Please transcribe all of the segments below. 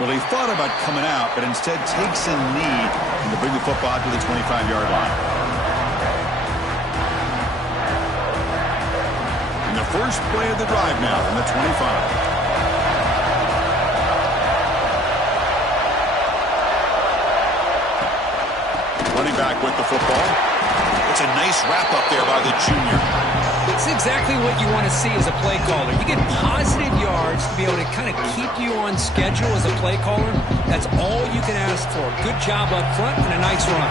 Well, he thought about coming out, but instead takes a knee to bring the football to the 25-yard line. And the first play of the drive now from the 25. Running back with the football. It's a nice wrap-up there by the junior. It's exactly what you want to see as a play caller. You get positive yards to be able to kind of keep you on schedule as a play caller. That's all you can ask for. Good job up front and a nice run.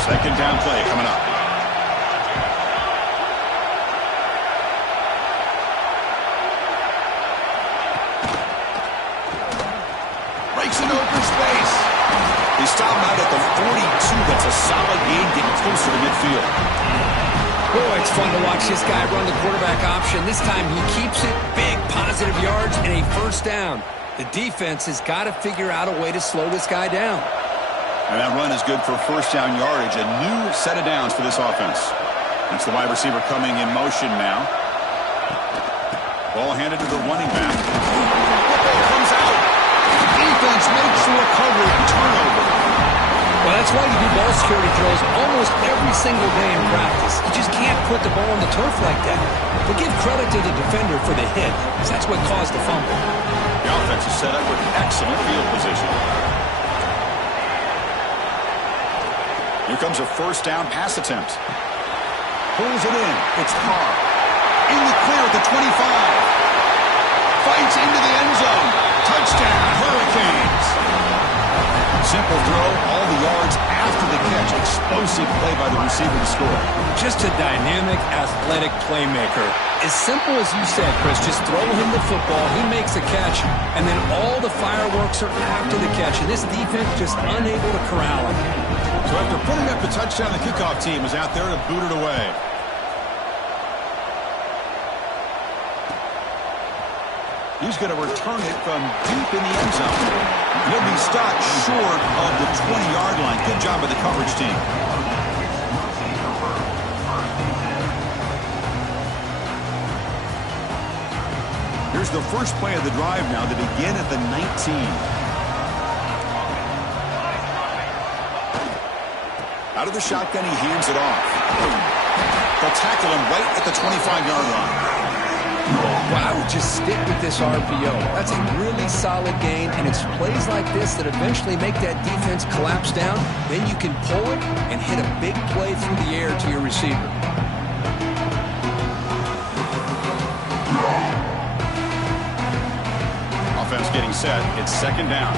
Second down play coming up. Breaks into open space. He stopped out at the 42. That's a solid gain, getting closer to midfield. Boy, it's fun to watch this guy run the quarterback option. This time he keeps it, big positive yards, and a first down. The defense has got to figure out a way to slow this guy down. And that run is good for first down yardage. A new set of downs for this offense. That's the wide receiver coming in motion now. Ball handed to the running back. Football comes out. Defense makes the recovery. Turnover. Well, that's why you do ball security throws almost every single day in practice. You just can't put the ball on the turf like that. But give credit to the defender for the hit, because that's what caused the fumble. The offense is set up with excellent field position. Here comes a first down pass attempt. Pulls it in. It's Carr. In the clear at the 25. Fights into the end zone. Touchdown, Hurricanes. Simple throw, all the yards after the catch. Explosive play by the receiver to score. Just a dynamic, athletic playmaker. As simple as you said, Chris, just throw him the football, he makes a catch, and then all the fireworks are after the catch. And this defense just unable to corral him. So after putting up the touchdown, the kickoff team is out there to boot it away. He's going to return it from deep in the end zone. He'll be stopped short of the 20-yard line. Good job by the coverage team. Here's the first play of the drive now to begin at the 19. Out of the shotgun, he hands it off. They'll tackle him right at the 25-yard line. Well, I would just stick with this RPO. That's a really solid gain, and it's plays like this that eventually make that defense collapse down. Then you can pull it and hit a big play through the air to your receiver. Offense getting set. It's second down.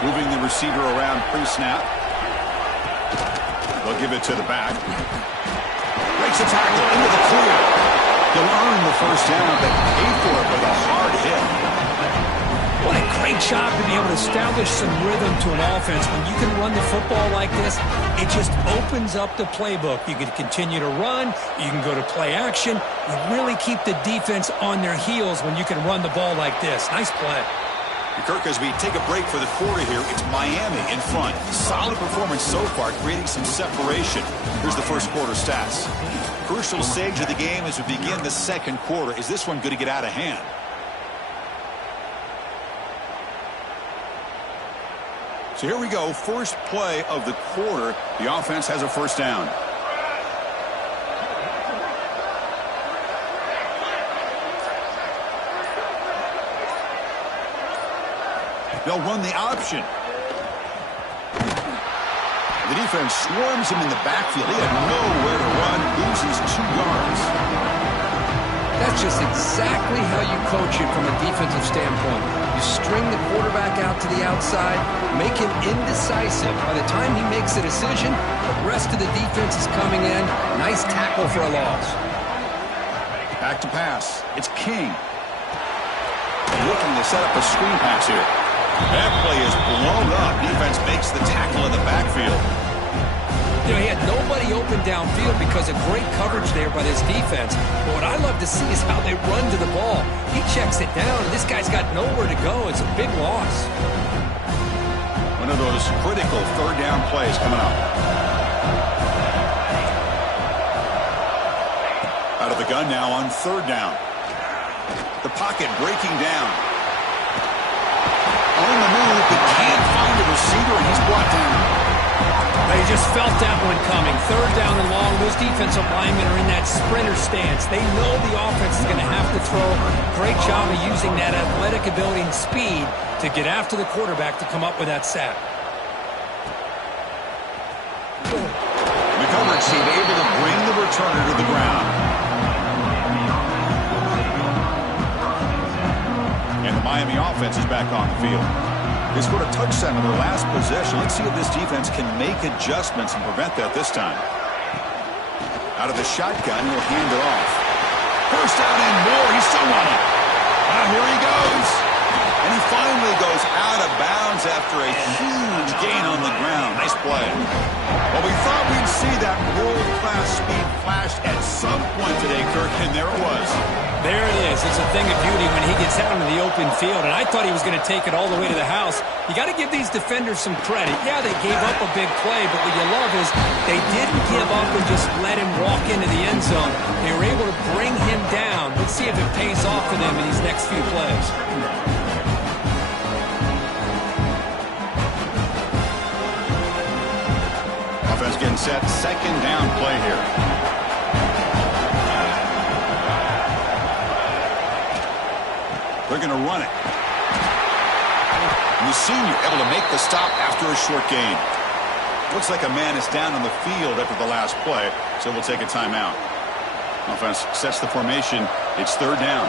Moving the receiver around pre-snap. They'll give it to the back. Breaks a tackle into the clear. He'll earn the first down, but pay for it with a hard hit. What a great job to be able to establish some rhythm to an offense. When you can run the football like this, it just opens up the playbook. You can continue to run. You can go to play action. You really keep the defense on their heels when you can run the ball like this. Nice play. Kirk, as we take a break for the quarter here, it's Miami in front. Solid performance so far, creating some separation. Here's the first quarter stats. Crucial stage of the game as we begin the second quarter. Is this one going to get out of hand? So here we go. First play of the quarter. The offense has a first down. They'll run the option. The defense swarms him in the backfield. He had nowhere to run, loses 2 yards. That's just exactly how you coach it from a defensive standpoint. You string the quarterback out to the outside, make him indecisive. By the time he makes a decision, the rest of the defense is coming in. Nice tackle for a loss. Back to pass. It's King. Looking to set up a screen pass here. That play is blown up. Defense makes the tackle in the backfield. You know, he had nobody open downfield because of great coverage there by this defense. But what I love to see is how they run to the ball. He checks it down, and this guy's got nowhere to go. It's a big loss. One of those critical third down plays coming up. Out of the gun now on third down. The pocket breaking down. On the move, but can't find a receiver, and he's brought down. They just felt that one coming. Third down and long. Those defensive linemen are in that sprinter stance. They know the offense is going to have to throw. Great job of using that athletic ability and speed to get after the quarterback to come up with that sack. The coverage team able to bring the returner to the ground. And the Miami offense is back on the field. They scored a touchdown in their last possession. Let's see if this defense can make adjustments and prevent that this time. Out of the shotgun, he'll hand it off. First down and more. He's still running. Here he goes. And he finally goes out of bounds after a huge gain on the ground. Nice play. Well, we thought we'd see that world-class speed flash at some point today, Kirk, and there it was. There it is. It's a thing of beauty when he gets out into the open field, and I thought he was going to take it all the way to the house. You got to give these defenders some credit. Yeah, they gave up a big play, but what you love is they didn't give up and just let him walk into the end zone. They were able to bring him down. Let's see if it pays off for them in these next few plays. Offense getting set. Second down play here. They're going to run it. And the senior able to make the stop after a short gain. Looks like a man is down on the field after the last play, so we'll take a timeout. Offense sets the formation. It's third down.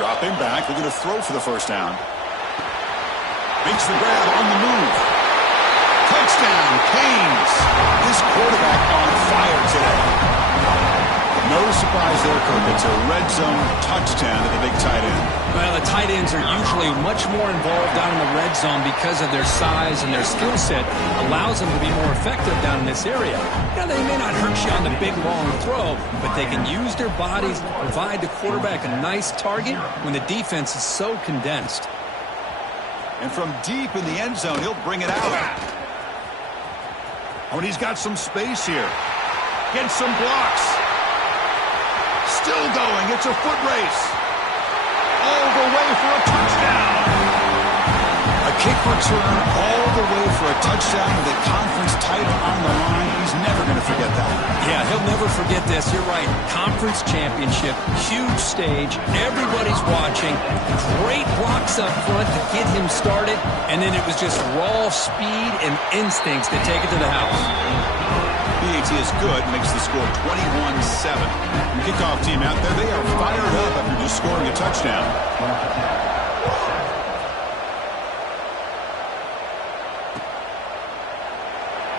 Dropping back. They're going to throw for the first down. Makes the grab on the move. Touchdown, Canes. This quarterback on fire today. No surprise there, Kirk. It's a red zone touchdown to the big tight end. Well, the tight ends are usually much more involved down in the red zone because of their size and their skill set allows them to be more effective down in this area. Now, they may not hurt you on the big, long throw, but they can use their bodies to provide the quarterback a nice target when the defense is so condensed. And from deep in the end zone, he'll bring it out. Oh, and he's got some space here. Gets some blocks. Still going. It's a foot race. All the way for a touchdown. A kick return all the way for a touchdown with a conference title on the line. He's never going to forget that. Yeah, he'll never forget this. You're right. Conference championship, huge stage. Everybody's watching. Great blocks up front to get him started. And then it was just raw speed and instincts to take it to the house. BAT is good, makes the score 21-7. The kickoff team out there, they are fired up after just scoring a touchdown.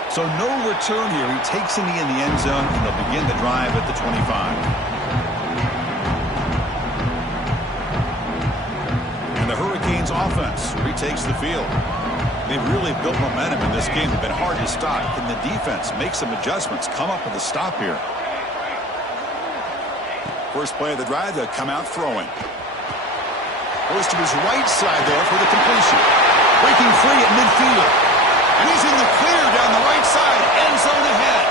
So no return here. He takes in the end zone, and they'll begin the drive at the 25. And the Hurricanes offense retakes the field. They've really built momentum in this game. They've been hard to stop. Can the defense make some adjustments, come up with a stop here? First play of the drive, they'll come out throwing. Goes to his right side there for the completion. Breaking free at midfield. And he's in the clear down the right side. End zone ahead.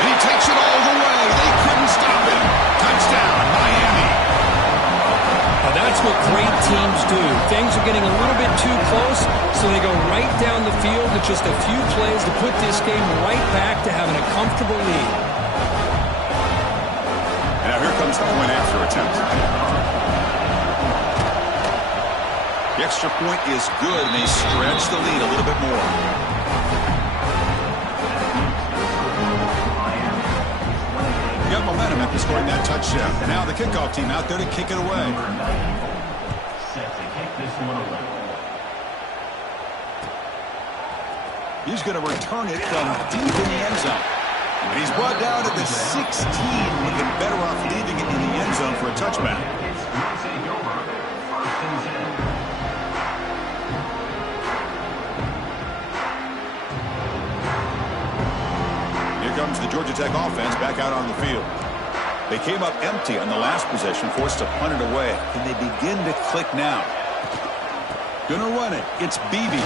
And he takes it all the way. They couldn't stop him. Touchdown, Miami. Now that's what great teams do. Things are getting a little bit too close, so they go right down the field with just a few plays to put this game right back to having a comfortable lead. And now here comes the point after attempt. The extra point is good, and they stretch the lead a little bit more. Got momentum after scoring that touchdown. And now the kickoff team out there to kick it away. He's going to return it from deep in the end zone. And he's brought down at the 16, looking better off leaving it in the end zone for a touchback. Here comes the Georgia Tech offense back out on the field. They came up empty on the last possession, forced to punt it away. Can they begin to click now? Gonna run it. It's Beebe.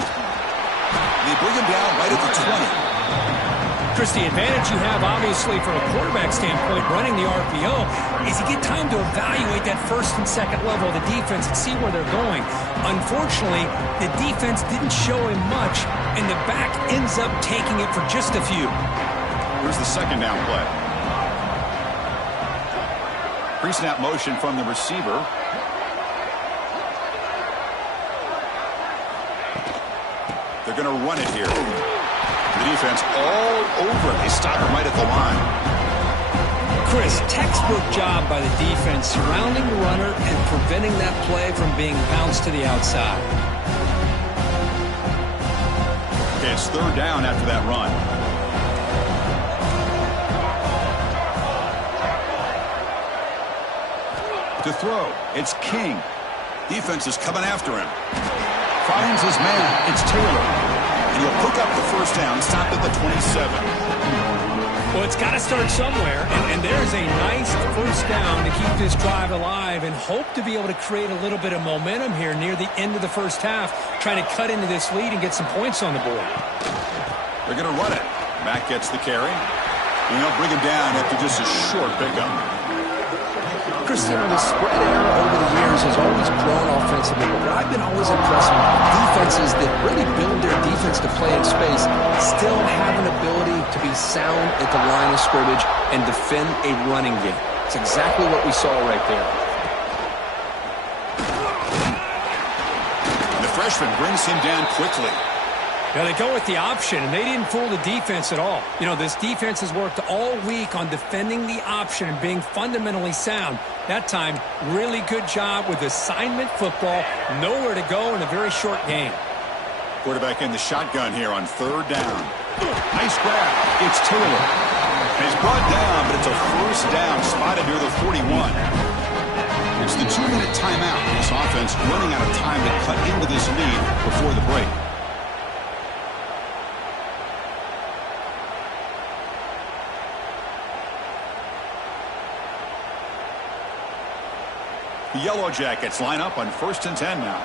They bring him down right at the 20. Chris, the advantage you have, obviously, from a quarterback standpoint, running the RPO, is you get time to evaluate that first and second level of the defense and see where they're going. Unfortunately, the defense didn't show him much, and the back ends up taking it for just a few. Here's the second down play. Pre-snap motion from the receiver. They're going to run it here. The defense all over it. They stop him right at the line. Chris, textbook job by the defense surrounding the runner and preventing that play from being bounced to the outside. Okay, it's third down after that run. To throw, it's King. Defense is coming after him. Finds his man. It's Taylor. And he'll pick up the first down, stopped at the 27. Well, it's got to start somewhere, and there's a nice first down to keep this drive alive and hope to be able to create a little bit of momentum here near the end of the first half, trying to cut into this lead and get some points on the board. They're going to run it. Mack gets the carry. And they'll bring him down after just a short pickup. Cristiano, the spread era over the years has always grown offensively, but I've been always impressed with defenses that really build their defense to play in space, still have an ability to be sound at the line of scrimmage and defend a running game. It's exactly what we saw right there. And the freshman brings him down quickly. Yeah, they go with the option, and they didn't fool the defense at all. You know, this defense has worked all week on defending the option and being fundamentally sound. That time, really good job with assignment football. Nowhere to go in a very short game. Quarterback in the shotgun here on third down. Nice grab. It's Taylor. And he's brought down, but it's a first down spotted near the 41. It's the 2-minute timeout. This offense running out of time to cut into this lead before the break. The Yellow Jackets line up on 1st and 10 now.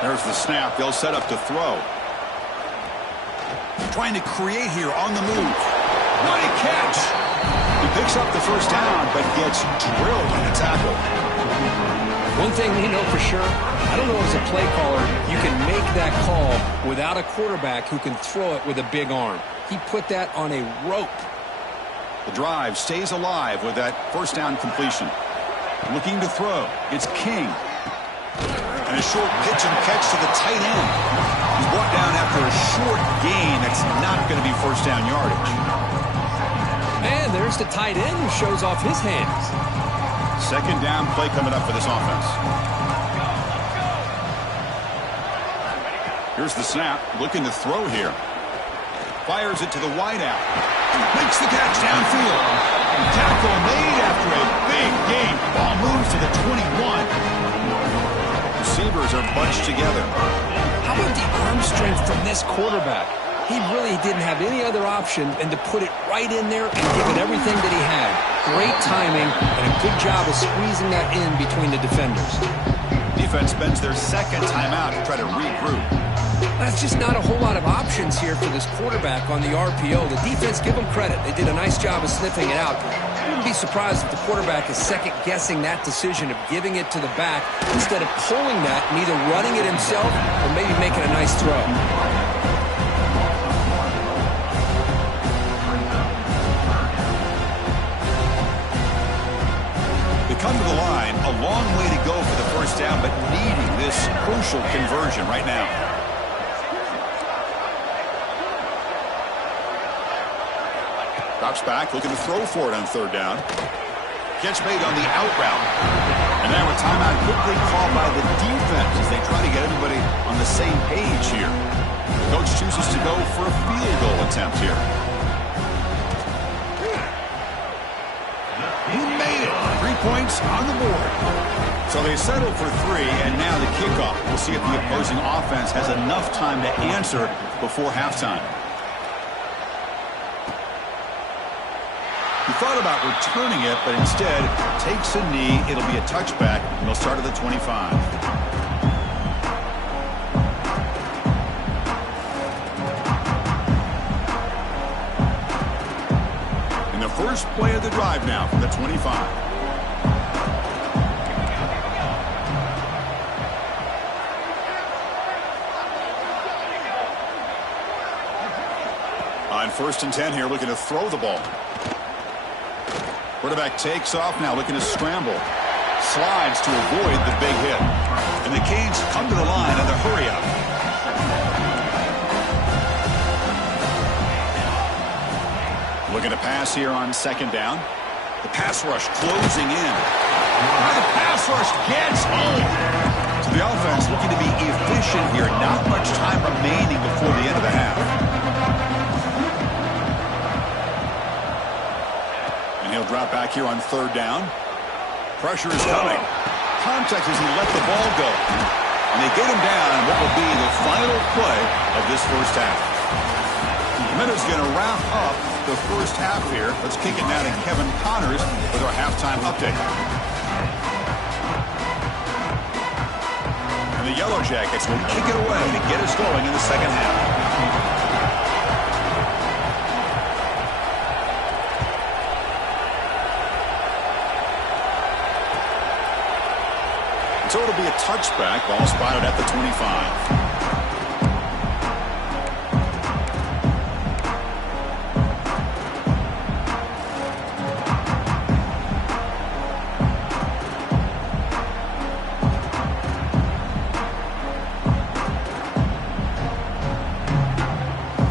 There's the snap. They'll set up to throw. Trying to create here on the move. What a catch! He picks up the first down, but gets drilled on the tackle. One thing we know for sure, I don't know as a play caller, you can make that call without a quarterback who can throw it with a big arm. He put that on a rope. The drive stays alive with that first down completion. Looking to throw. It's King. And a short pitch and catch to the tight end. He's brought down after a short gain. That's not going to be first down yardage. And there's the tight end who shows off his hands. Second down play coming up for this offense. Here's the snap. Looking to throw here. Fires it to the wideout. Makes the catch downfield. Tackle made after a big gain. Ball moves to the 21. Receivers are bunched together. How about the arm strength from this quarterback? He really didn't have any other option than to put it right in there and give it everything that he had. Great timing and a good job of squeezing that in between the defenders. Defense spends their second timeout to try to regroup. That's just not a whole lot of options here for this quarterback on the RPO. The defense, give them credit. They did a nice job of sniffing it out. I wouldn't be surprised if the quarterback is second-guessing that decision of giving it to the back instead of pulling that and either running it himself or maybe making a nice throw. They come to the line, a long way to go for the first down, but needing this crucial conversion right now. Drops back, looking to throw for it on third down. Catch made on the out route. And now a timeout quickly called by the defense as they try to get everybody on the same page here. The coach chooses to go for a field goal attempt here. He made it. 3 points on the board. So they settle for 3, and now the kickoff. We'll see if the opposing offense has enough time to answer before halftime. He thought about returning it, but instead takes a knee. It'll be a touchback, and they'll start at the 25. first play of the drive now from the 25. On 1st and 10 here, looking to throw the ball. Quarterback takes off now, looking to scramble. Slides to avoid the big hit. And the Canes come to the line in the hurry-up. Looking to pass here on 2nd down. The pass rush closing in. And the pass rush gets home. So the offense looking to be efficient here. Not much time remaining before the end of the half. He'll drop back here on 3rd down. Pressure is coming. Contact as he let the ball go. And they get him down on what will be the final play of this first half. The minute's going to wrap up the first half here. Let's kick it now to Kevin Connors with our halftime update. And the Yellow Jackets will kick it away to get us going in the second half. So it'll be a touchback. Ball spotted at the 25.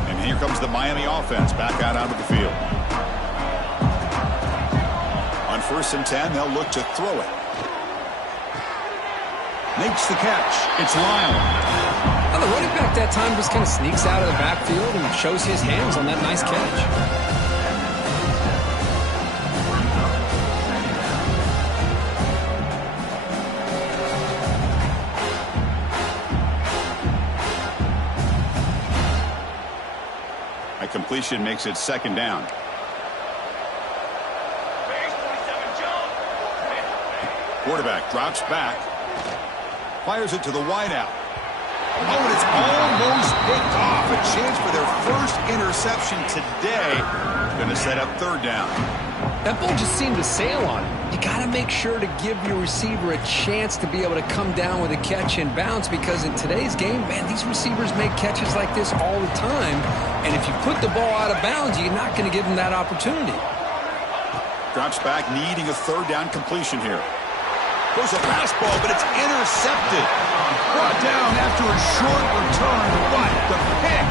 And here comes the Miami offense back out onto the field. On 1st and 10, they'll look to throw it. Makes the catch. It's Lyle. Now the running back that time just kind of sneaks out of the backfield and shows his hands on that nice catch. A completion makes it 2nd down. Quarterback drops back. Fires it to the wideout. Oh, and it's almost picked off. A chance for their first interception today. Going to set up 3rd down. That ball just seemed to sail on it. You got to make sure to give your receiver a chance to be able to come down with a catch and bounce, because in today's game, man, these receivers make catches like this all the time. And if you put the ball out of bounds, you're not going to give them that opportunity. Drops back, needing a 3rd down completion here. Goes a fastball, but it's intercepted. Brought down after a short return, but the pick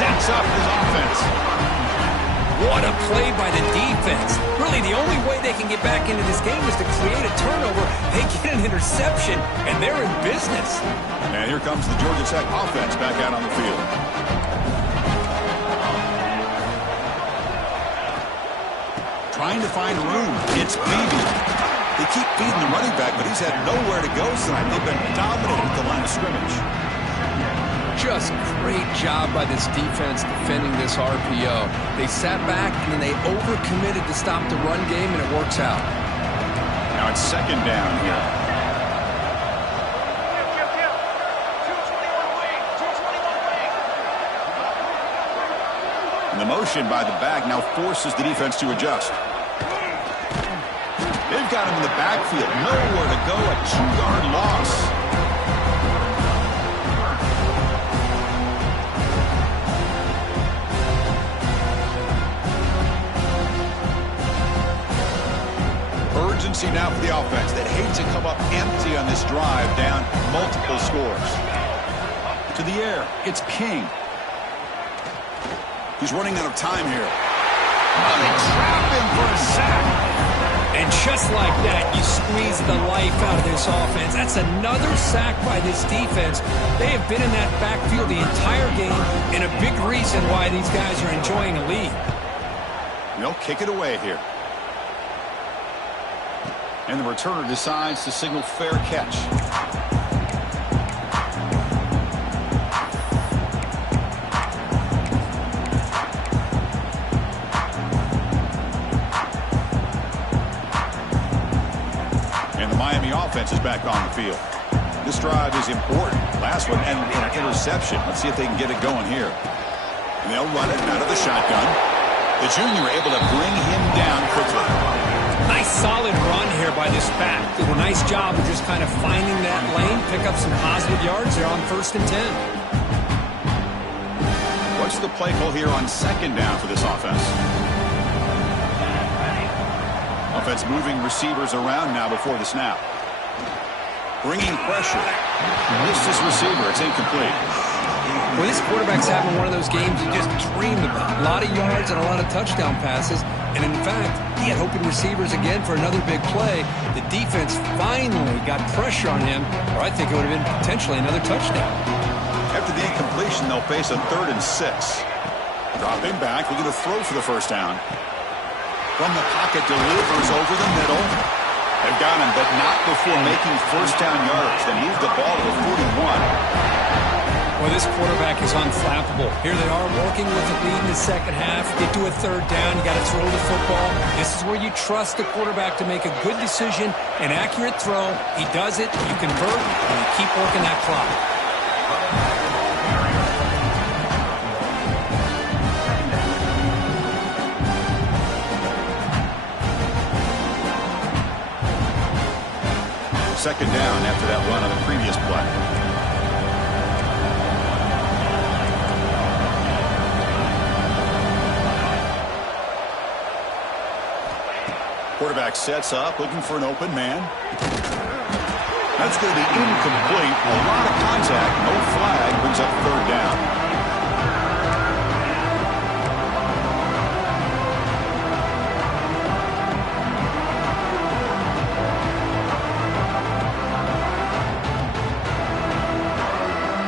sets up his offense. What a play by the defense. Really, the only way they can get back into this game is to create a turnover. They get an interception, and they're in business. And here comes the Georgia Tech offense back out on the field. Trying to find room. It's Beebe. They keep feeding the running back, but he's had nowhere to go tonight. They've been dominating at the line of scrimmage. Just great job by this defense defending this RPO. They sat back, and then they overcommitted to stop the run game, and it works out. Now it's 2nd down here. And the motion by the back now forces the defense to adjust. They've got him in the backfield. Nowhere to go. A 2-yard loss. Urgency now for the offense that hates to come up empty on this drive, down multiple scores. To the air. It's King. He's running out of time here. Oh, they trap him for a sack. And just like that, you squeeze the life out of this offense. That's another sack by this defense. They have been in that backfield the entire game, and a big reason why these guys are enjoying a lead. They'll kick it away here. And the returner decides to signal fair catch. Offense is back on the field. This drive is important. Last one and an interception. Let's see if they can get it going here. And they'll run it out of the shotgun. The junior able to bring him down quickly. Nice solid run here by this back. Did a nice job of just kind of finding that lane, pick up some positive yards there on 1st and 10. What's the play call here on 2nd down for this offense? Offense moving receivers around now before the snap. Bringing pressure. Missed his receiver. It's incomplete. Well, this quarterback's having one of those games you just dreamed about. A lot of yards and a lot of touchdown passes. And in fact, he had open receivers again for another big play. The defense finally got pressure on him, or I think it would have been potentially another touchdown. After the incompletion, they'll face a 3rd and 6. Dropping back, looking to throw for the 1st down. From the pocket, delivers over the middle. They've got him, but not before making 1st down yards. They move the ball to the 41. Well, this quarterback is unflappable. Here they are working with the lead in the 2nd half. Get to a 3rd down. You got to throw the football. This is where you trust the quarterback to make a good decision, an accurate throw. He does it. You convert, and you keep working that clock. Second down after that run on the previous play. Quarterback sets up, looking for an open man. That's going to be incomplete. A lot of contact, no flag, brings up 3rd down.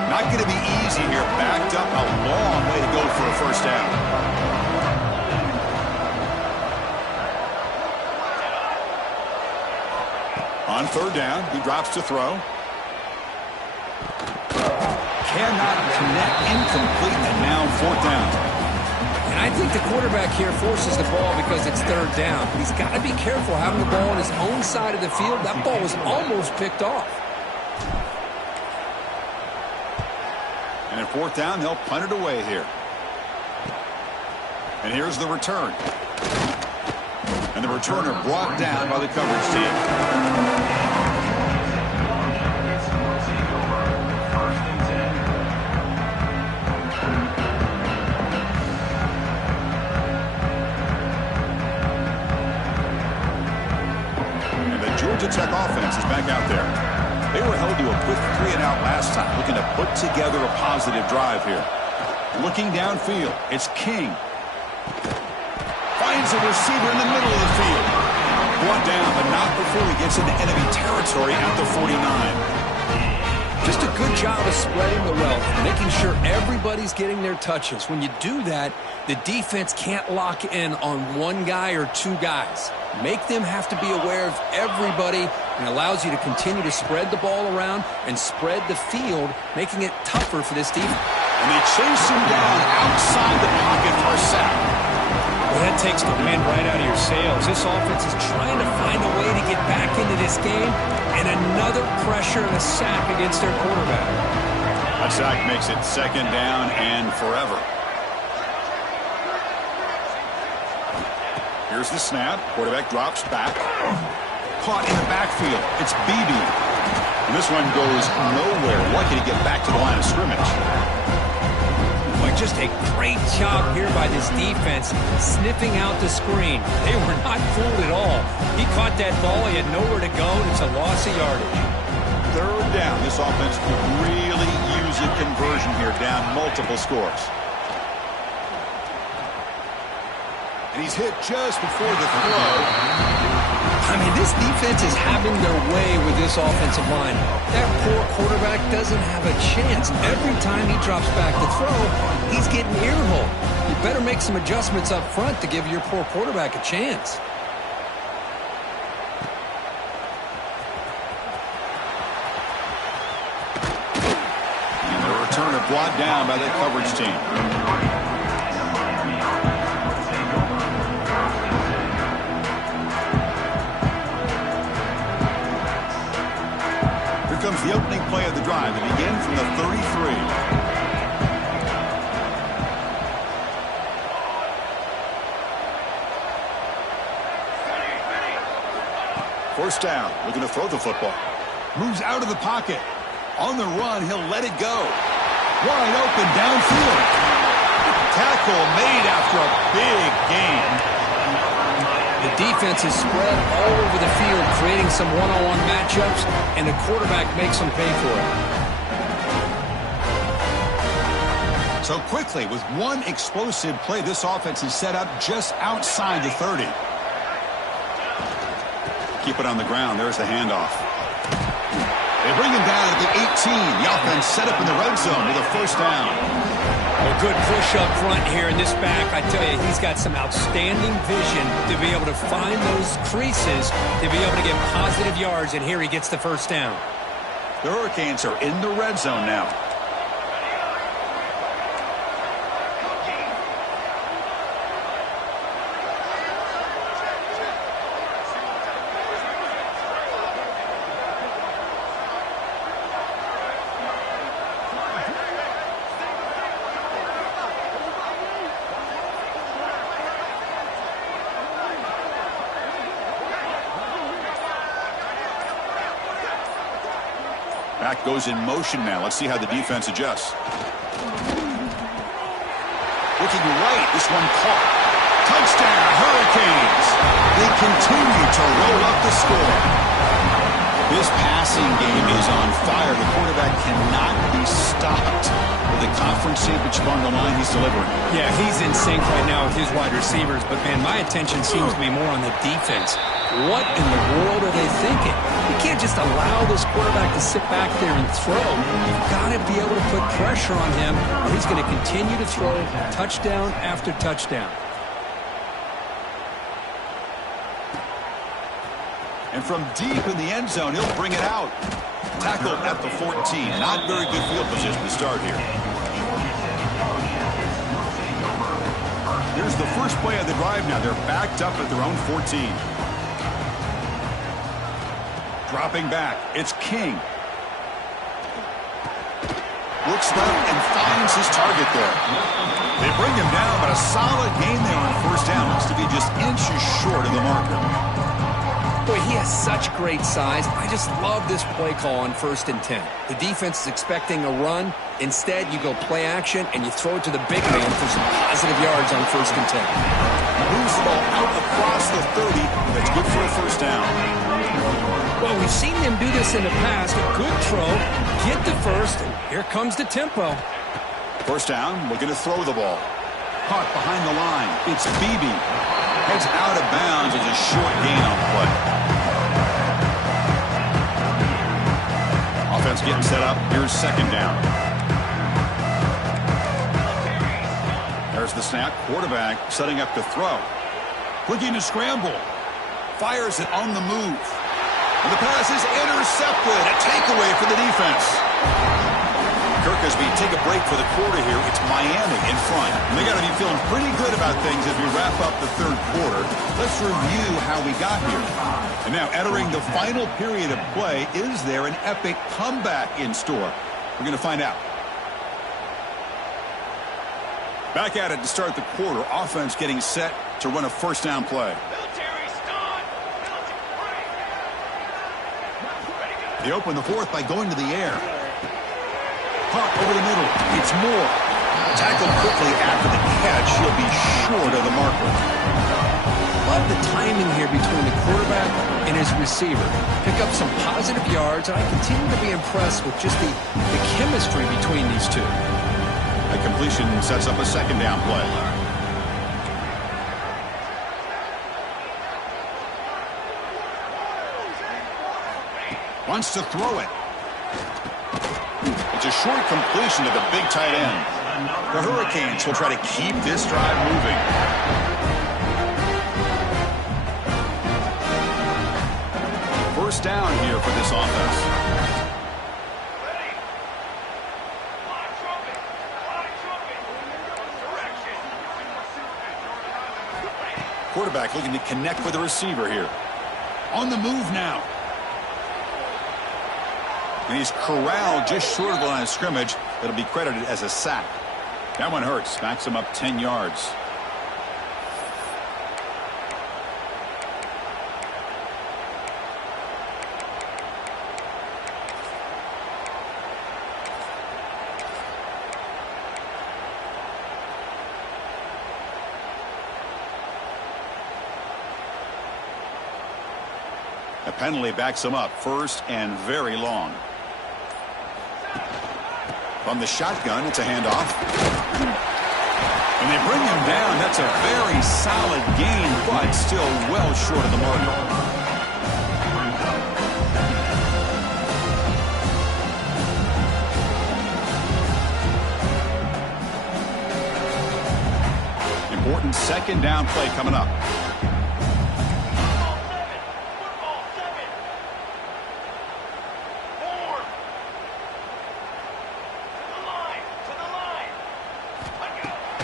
Not going to be easy here. Backed up a long way to go for a 1st down. On 3rd down, he drops to throw. Cannot connect, incomplete, and now 4th down. And I think the quarterback here forces the ball because it's 3rd down. But he's got to be careful having the ball on his own side of the field. That ball was almost picked off. And at 4th down, they'll punt it away here. And here's the return. And the returner brought down by the coverage team. Georgia Tech offense is back out there. They were held to a quick 3-and-out last time, looking to put together a positive drive here. Looking downfield, it's King. Finds a receiver in the middle of the field. Brought down, but not before he gets into enemy territory at the 49. Just a good job of spreading the wealth, making sure everybody's getting their touches. When you do that, the defense can't lock in on one guy or two guys. Make them have to be aware of everybody, and allows you to continue to spread the ball around and spread the field, making it tougher for this defense. And they chase him down outside the pocket for a sack. Well, that takes the wind right out of your sails. This offense is trying to find a way to get back into this game, and another pressure and a sack against their quarterback. A sack makes it 2nd down and forever. Here's the snap. Quarterback drops back. Caught in the backfield. It's Beebe. And this one goes nowhere. Lucky to get back to the line of scrimmage. Boy, just a great job here by this defense, sniffing out the screen. They were not fooled at all. He caught that ball. He had nowhere to go, and it's a loss of yardage. 3rd down. This offense could really use a conversion here, down multiple scores. And he's hit just before the throw. I mean, this defense is having their way with this offensive line. That poor quarterback doesn't have a chance. Every time he drops back to throw, he's getting earholed. You better make some adjustments up front to give your poor quarterback a chance. And the returner brought down by the coverage team. Comes the opening play of the drive. They begin from the 33. First down, looking to throw the football. Moves out of the pocket. On the run, he'll let it go. Wide open downfield. Tackle made after a big gain. The defense is spread all over the field, creating some one-on-one matchups, and the quarterback makes them pay for it. So quickly, with one explosive play, this offense is set up just outside the 30. Keep it on the ground. There's the handoff. They bring him down at the 18. The offense set up in the red zone with a first down. A good push up front here in this back. I tell you, he's got some outstanding vision to be able to find those creases, to be able to get positive yards, and here he gets the first down. The Hurricanes are in the red zone now. Back goes in motion now. Let's see how the defense adjusts. Looking right. This one caught. Touchdown, Hurricanes. They continue to roll up the score. This passing game is on fire. The quarterback cannot be stopped. With the conference championship on the line, he's delivering. Yeah, he's in sync right now with his wide receivers, but, man, my attention seems to be more on the defense. What in the world are they thinking? You can't just allow this quarterback to sit back there and throw. You've got to be able to put pressure on him, or he's going to continue to throw touchdown after touchdown. And from deep in the end zone, he'll bring it out. Tackled at the 14. Not very good field position to start here. Here's the first play of the drive now. They're backed up at their own 14. Dropping back. It's King. Looks left and finds his target there. They bring him down, but a solid gain there on first down. Looks to be just inches short of the marker. Boy, he has such great size. I just love this play call on 1st and 10. The defense is expecting a run. Instead, you go play action, and you throw it to the big man for some positive yards on 1st and 10. Moves the ball out across the 30. That's good for a first down. Well, we've seen them do this in the past. A good throw, get the first, and here comes the tempo. First down, looking to throw the ball. Caught behind the line. It's Beebe. Heads out of bounds as a short gain on the play. Offense getting set up. Here's second down. There's the snap. Quarterback setting up to throw. Looking to scramble. Fires it on the move. And the pass is intercepted. A takeaway for the defense. Kirk, as we take a break for the quarter here, it's Miami in front. And they got to be feeling pretty good about things as we wrap up the third quarter. Let's review how we got here. And now, entering the final period of play, is there an epic comeback in store? We're going to find out. Back at it to start the quarter. Offense getting set to run a first down play. They open the fourth by going to the air. Caught over the middle. It's Moore. Tackled quickly after the catch. He'll be short of the marker. Love the timing here between the quarterback and his receiver. Pick up some positive yards, and I continue to be impressed with just the chemistry between these two. A completion sets up a second down play. Wants to throw it. It's a short completion to the big tight end. The Hurricanes will try to keep this drive moving. First down here for this offense. Quarterback looking to connect with the receiver here. On the move now. And he's corralled just short of the line of scrimmage. That'll be credited as a sack. That one hurts. Backs him up 10 yards. A penalty backs him up. First and very long. From the shotgun, it's a handoff. And they bring him down. That's a very solid gain, but still well short of the mark. Important second down play coming up.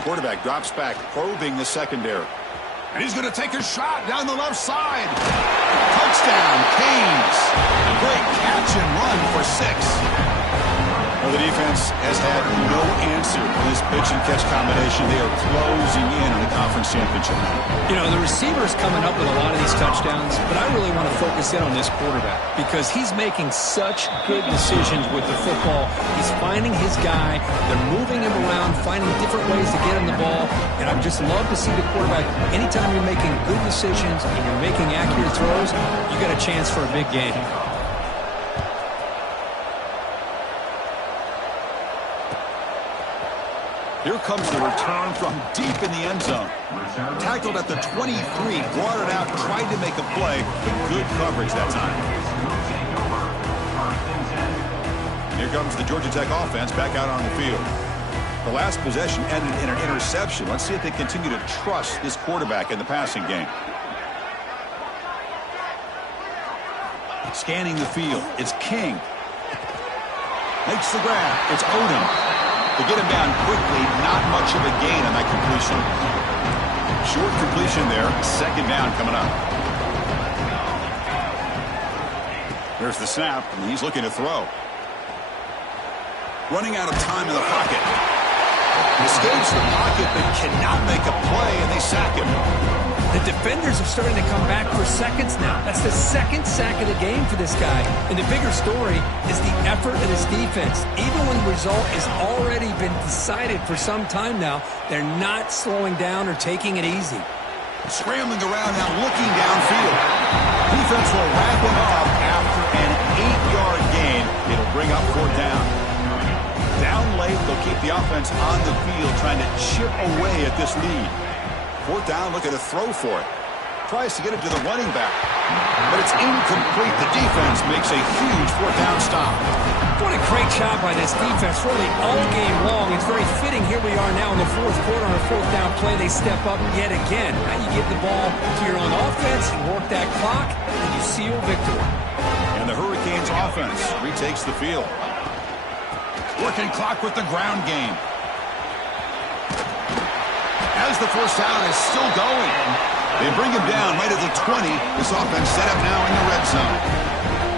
Quarterback drops back, probing the secondary. And he's going to take a shot down the left side. Touchdown, Canes. A great catch and run for 6. Well, the defense has had no answer for this pitch and catch combination. They are closing in on the conference championship. You know, the receiver's coming up with a lot of these touchdowns, but I really want to focus in on this quarterback because he's making such good decisions with the football. He's finding his guy. They're moving him around, finding different ways to get him the ball, and I just love to see the quarterback. Anytime you're making good decisions and you're making accurate throws, you got a chance for a big game. Here comes the return from deep in the end zone. Tackled at the 23, brought it out, tried to make a play, but good coverage that time. Here comes the Georgia Tech offense back out on the field. The last possession ended in an interception. Let's see if they continue to trust this quarterback in the passing game. Scanning the field, it's King. Makes the grab, it's Odom. To get him down quickly, not much of a gain on that completion. Short completion there, second down coming up. There's the snap, and he's looking to throw. Running out of time in the pocket. Escapes the pocket, but cannot make a play, and they sack him. The defenders are starting to come back for seconds now. That's the second sack of the game for this guy. And the bigger story is the effort of his defense. Even when the result has already been decided for some time now, they're not slowing down or taking it easy. Scrambling around now, looking downfield. Defense will wrap him up after an 8-yard gain. It'll bring up 4th down. Down late, they'll keep the offense on the field, trying to chip away at this lead. 4th down, looking to throw for it. Tries to get it to the running back, but it's incomplete. The defense makes a huge 4th down stop. What a great job by this defense, really all game long. It's very fitting. Here we are now in the 4th quarter on a 4th down play. They step up yet again. Now you give the ball to your own offense, you work that clock, and you seal victory. And the Hurricanes offense retakes the field. Working clock with the ground game. As the first down is still going. They bring him down right at the 20. This offense set up now in the red zone.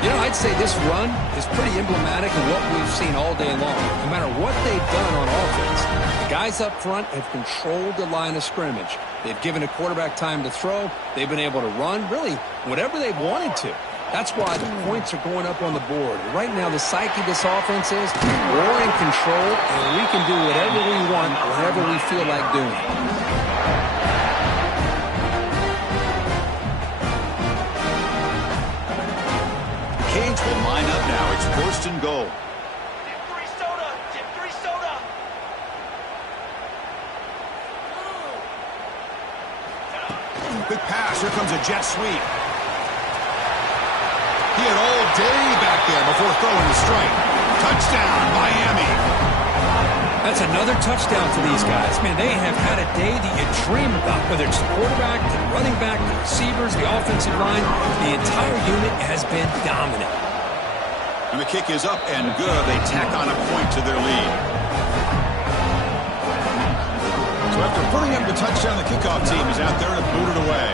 You know, I'd say this run is pretty emblematic of what we've seen all day long. No matter what they've done on offense, the guys up front have controlled the line of scrimmage. They've given a quarterback time to throw. They've been able to run, really, whatever they've wanted to. That's why the points are going up on the board. Right now, the psyche of this offense is we're in control, and we can do whatever we want, whenever we feel like doing it. Canes will line up now. It's 1st and goal. Quick pass. Here comes a jet sweep. He had all day back there before throwing the strike. Touchdown, Miami. That's another touchdown for these guys. Man, they have had a day that you dream about, whether it's the quarterback, the running back, the receivers, the offensive line. The entire unit has been dominant. And the kick is up and good. They tack on a point to their lead. So after putting up the touchdown, the kickoff team is out there to boot it away.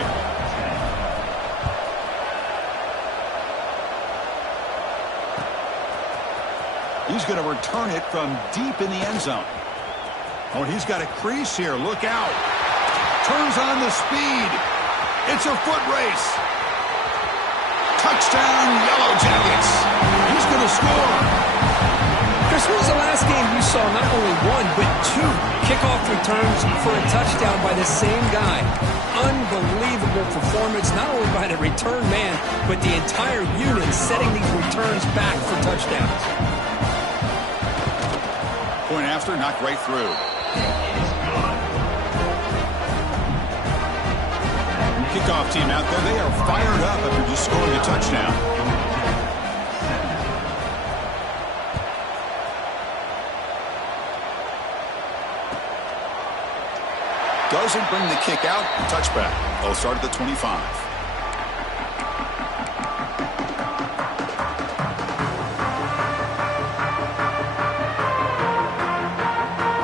He's going to return it from deep in the end zone. Oh, he's got a crease here. Look out. Turns on the speed. It's a foot race. Touchdown, Yellow Jackets. He's going to score. Chris, when was the last game you saw not only one, but 2 Kickoff returns for a touchdown by the same guy. Unbelievable performance, not only by the return man, but the entire unit setting these returns back for touchdowns. Point after, knocked right through. Kickoff team out there, they are fired up after just scoring a touchdown. Doesn't bring the kick out. Touchback. They'll start at the 25.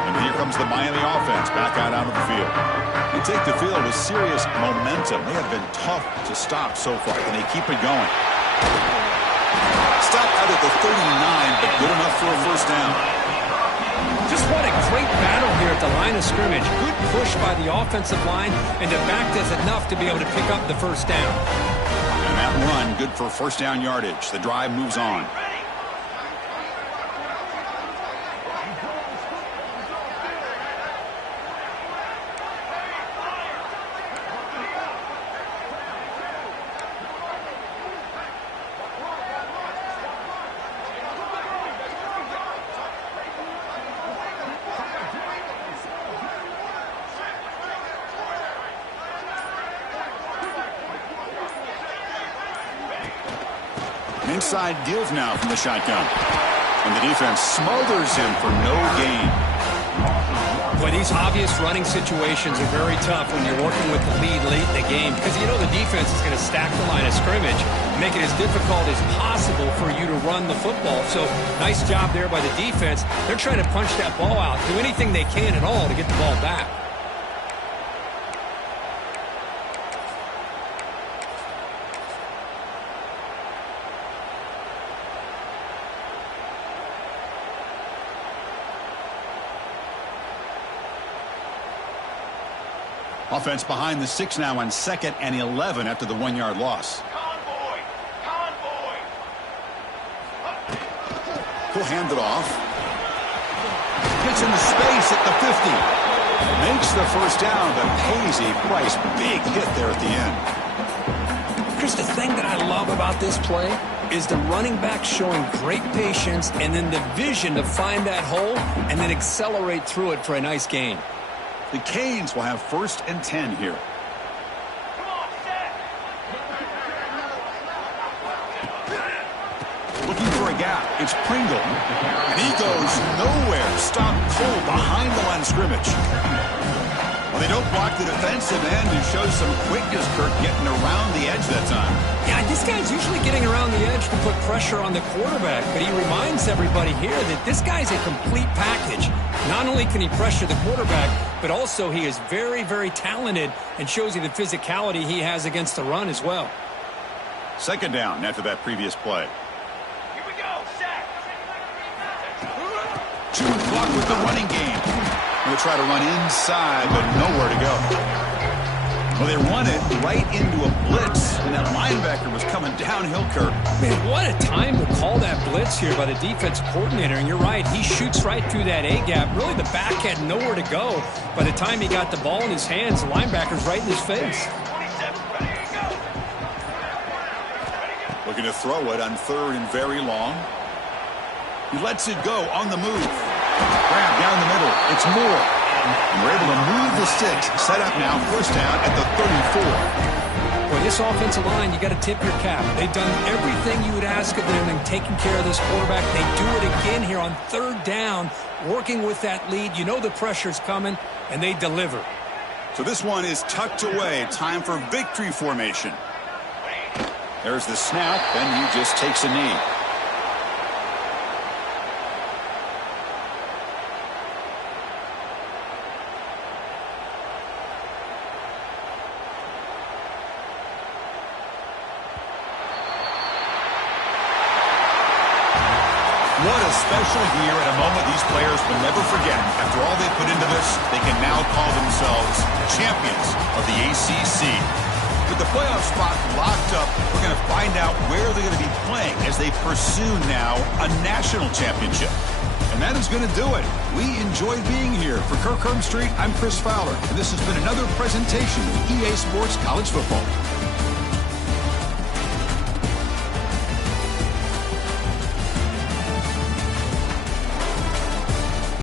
And here comes the Miami offense back out onto the field. They take the field with serious momentum. They have been tough to stop so far, and they keep it going. Stop out at the 39, but good enough for a first down. Just what a great battle here at the line of scrimmage. Good push by the offensive line, and the back does enough to be able to pick up the first down. And that run, good for first down yardage. The drive moves on. Inside give now from the shotgun. And the defense smothers him for no gain. Boy, these obvious running situations are very tough when you're working with the lead late in the game, because you know the defense is going to stack the line of scrimmage, make it as difficult as possible for you to run the football. So nice job there by the defense. They're trying to punch that ball out, do anything they can at all to get the ball back. Offense behind the 6 now on 2nd and 11 after the 1-yard loss. Convoy! Convoy! He'll hand it off. Gets into space at the 50. Makes the first down, but pays a price. Big hit there at the end. Chris, the thing that I love about this play is the running back showing great patience and then the vision to find that hole and then accelerate through it for a nice gain. The Canes will have 1st and 10 here. Come on, set! Looking for a gap. It's Pringle. And he goes nowhere. Stop cold behind the line of scrimmage. Well, they don't block the defensive end and show some quickness, Kirk, getting around the edge that time. Yeah, this guy's usually getting around the edge to put pressure on the quarterback, but he reminds everybody here that this guy's a complete package. Not only can he pressure the quarterback, but also he is very, very talented and shows you the physicality he has against the run as well. 2nd down after that previous play. Here we go, set! Two block with the running game. They'll try to run inside, but nowhere to go. Well, they run it right into a blitz, and that linebacker was coming downhill, Kirk. Man, what a time to call that blitz here by the defense coordinator. And you're right, he shoots right through that A-gap. Really, the back had nowhere to go. By the time he got the ball in his hands, the linebacker's right in his face. 27, ready to go! Looking to throw it on 3rd and very long. He lets it go on the move. Grab down the middle. It's Moore. And we're able to move the sticks. Set up now, 1st down at the 34. Boy, this offensive line, you got to tip your cap. They've done everything you would ask of them in taking care of this quarterback. They do it again here on 3rd down, working with that lead. You know the pressure's coming, and they deliver. So this one is tucked away. Time for victory formation. There's the snap, and he just takes a knee. What a special year and a moment these players will never forget. After all they put into this, they can now call themselves champions of the ACC. With the playoff spot locked up, we're going to find out where they're going to be playing as they pursue now a national championship. And that is going to do it. We enjoyed being here. here. For Kirk Herbstreit, I'm Chris Fowler, and this has been another presentation of EA Sports College Football.